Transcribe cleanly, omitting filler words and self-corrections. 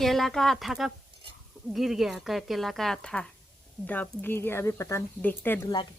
केला का आथा का गिर गया, केला का आथा डब गिर गया। अभी पता नहीं, देखते हैं धुला के।